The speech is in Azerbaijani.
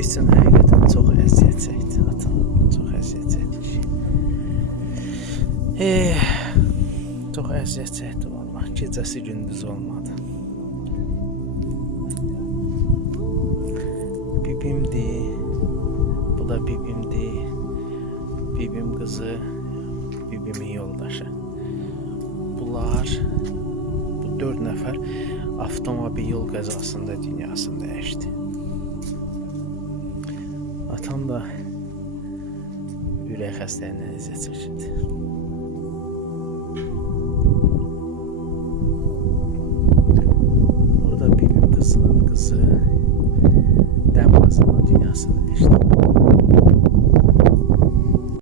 Getmək üçün həqiqətən çox əziyyət çəkdi. Atam çox əziyyət çəkdi. Çox əziyyət çəkdi vallahi. Gecəsi gündüz olmadı. Bibimdir. Bu da bibimdir. Bibim qızı, bibimin yoldaşı. Bunlar, bu 4 nəfər avtomobil yol qəzasında dünyasını dəyişdi. Atam da ürək xəstəliyindən əziyyət çəkirdi. Burada bibim qızının qızı Dəmrazının dünyasını dəyişdi.